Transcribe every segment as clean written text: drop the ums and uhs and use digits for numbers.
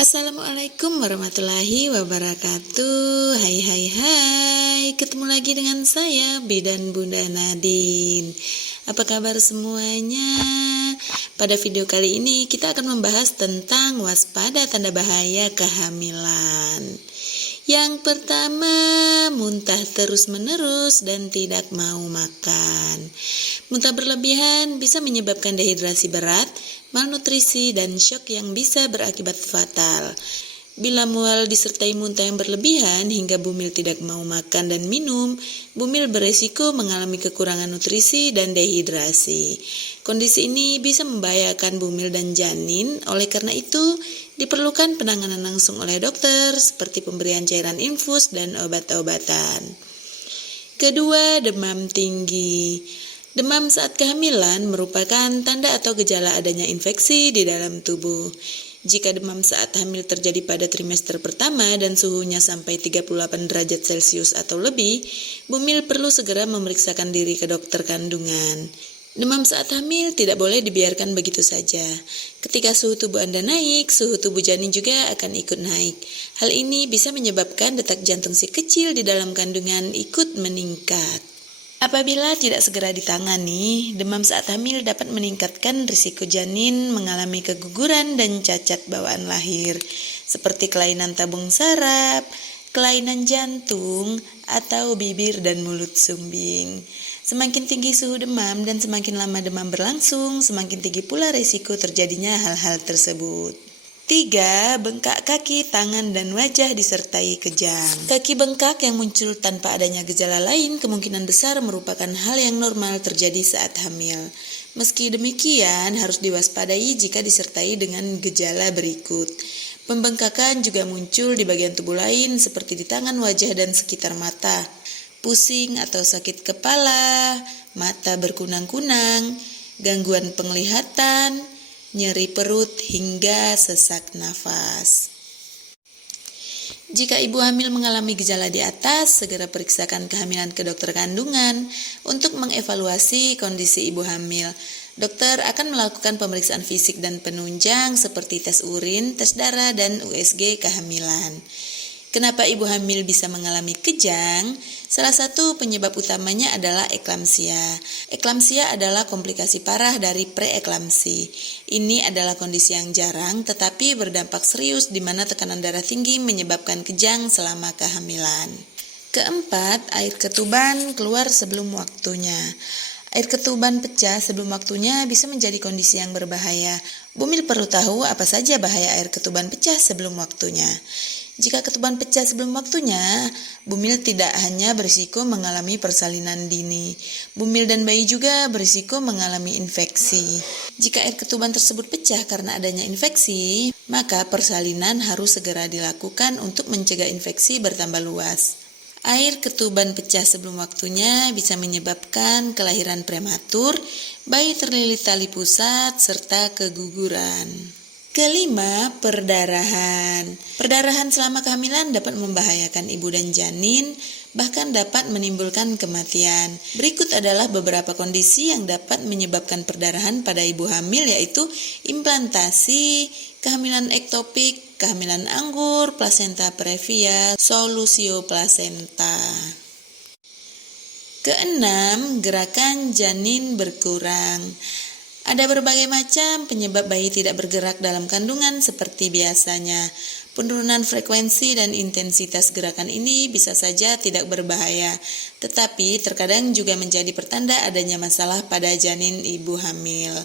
Assalamualaikum warahmatullahi wabarakatuh. Hai, ketemu lagi dengan saya Bidan Bunda Nadine. Apa kabar semuanya? Pada video kali ini kita akan membahas tentang waspada tanda bahaya kehamilan. Yang pertama, muntah terus-menerus dan tidak mau makan. Muntah berlebihan bisa menyebabkan dehidrasi berat, malnutrisi, dan syok yang bisa berakibat fatal. Bila mual disertai muntah yang berlebihan hingga bumil tidak mau makan dan minum, bumil beresiko mengalami kekurangan nutrisi dan dehidrasi. Kondisi ini bisa membahayakan bumil dan janin, oleh karena itu diperlukan penanganan langsung oleh dokter seperti pemberian cairan infus dan obat-obatan. Kedua, demam tinggi. Demam saat kehamilan merupakan tanda atau gejala adanya infeksi di dalam tubuh. Jika demam saat hamil terjadi pada trimester pertama dan suhunya sampai 38 derajat Celcius atau lebih, bumil perlu segera memeriksakan diri ke dokter kandungan. Demam saat hamil tidak boleh dibiarkan begitu saja. Ketika suhu tubuh Anda naik, suhu tubuh janin juga akan ikut naik. Hal ini bisa menyebabkan detak jantung si kecil di dalam kandungan ikut meningkat. Apabila tidak segera ditangani, demam saat hamil dapat meningkatkan risiko janin mengalami keguguran dan cacat bawaan lahir, seperti kelainan tabung saraf, kelainan jantung, atau bibir dan mulut sumbing. Semakin tinggi suhu demam dan semakin lama demam berlangsung, semakin tinggi pula risiko terjadinya hal-hal tersebut. 3. Bengkak kaki, tangan, dan wajah disertai kejang. Kaki bengkak yang muncul tanpa adanya gejala lain kemungkinan besar merupakan hal yang normal terjadi saat hamil. Meski demikian, harus diwaspadai jika disertai dengan gejala berikut. Pembengkakan juga muncul di bagian tubuh lain seperti di tangan, wajah, dan sekitar mata. Pusing atau sakit kepala, mata berkunang-kunang, gangguan penglihatan, nyeri perut, hingga sesak nafas. Jika ibu hamil mengalami gejala di atas, segera periksakan kehamilan ke dokter kandungan untuk mengevaluasi kondisi ibu hamil. Dokter akan melakukan pemeriksaan fisik dan penunjang seperti tes urin, tes darah, dan USG kehamilan. Kenapa ibu hamil bisa mengalami kejang? Salah satu penyebab utamanya adalah eklamsia. Eklamsia adalah komplikasi parah dari preeklamsi. Ini adalah kondisi yang jarang tetapi berdampak serius di mana tekanan darah tinggi menyebabkan kejang selama kehamilan. Keempat, air ketuban keluar sebelum waktunya. Air ketuban pecah sebelum waktunya bisa menjadi kondisi yang berbahaya. Bumil perlu tahu apa saja bahaya air ketuban pecah sebelum waktunya. Jika ketuban pecah sebelum waktunya, bumil tidak hanya berisiko mengalami persalinan dini. Bumil dan bayi juga berisiko mengalami infeksi. Jika air ketuban tersebut pecah karena adanya infeksi, maka persalinan harus segera dilakukan untuk mencegah infeksi bertambah luas. Air ketuban pecah sebelum waktunya bisa menyebabkan kelahiran prematur, bayi terlilit tali pusat, serta keguguran. Kelima, perdarahan. Perdarahan selama kehamilan dapat membahayakan ibu dan janin, bahkan dapat menimbulkan kematian. Berikut adalah beberapa kondisi yang dapat menyebabkan perdarahan pada ibu hamil, yaitu implantasi, kehamilan ektopik, kehamilan anggur, plasenta previa, solusio plasenta. Keenam, gerakan janin berkurang. Ada berbagai macam penyebab bayi tidak bergerak dalam kandungan seperti biasanya. Penurunan frekuensi dan intensitas gerakan ini bisa saja tidak berbahaya, tetapi terkadang juga menjadi pertanda adanya masalah pada janin ibu hamil.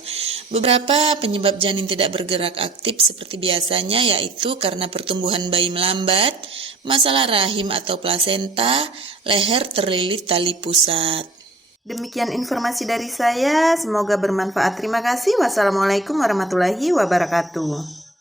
Beberapa penyebab janin tidak bergerak aktif seperti biasanya yaitu karena pertumbuhan bayi melambat, masalah rahim atau plasenta, leher terlilit tali pusat. Demikian informasi dari saya, semoga bermanfaat. Terima kasih. Wassalamualaikum warahmatullahi wabarakatuh.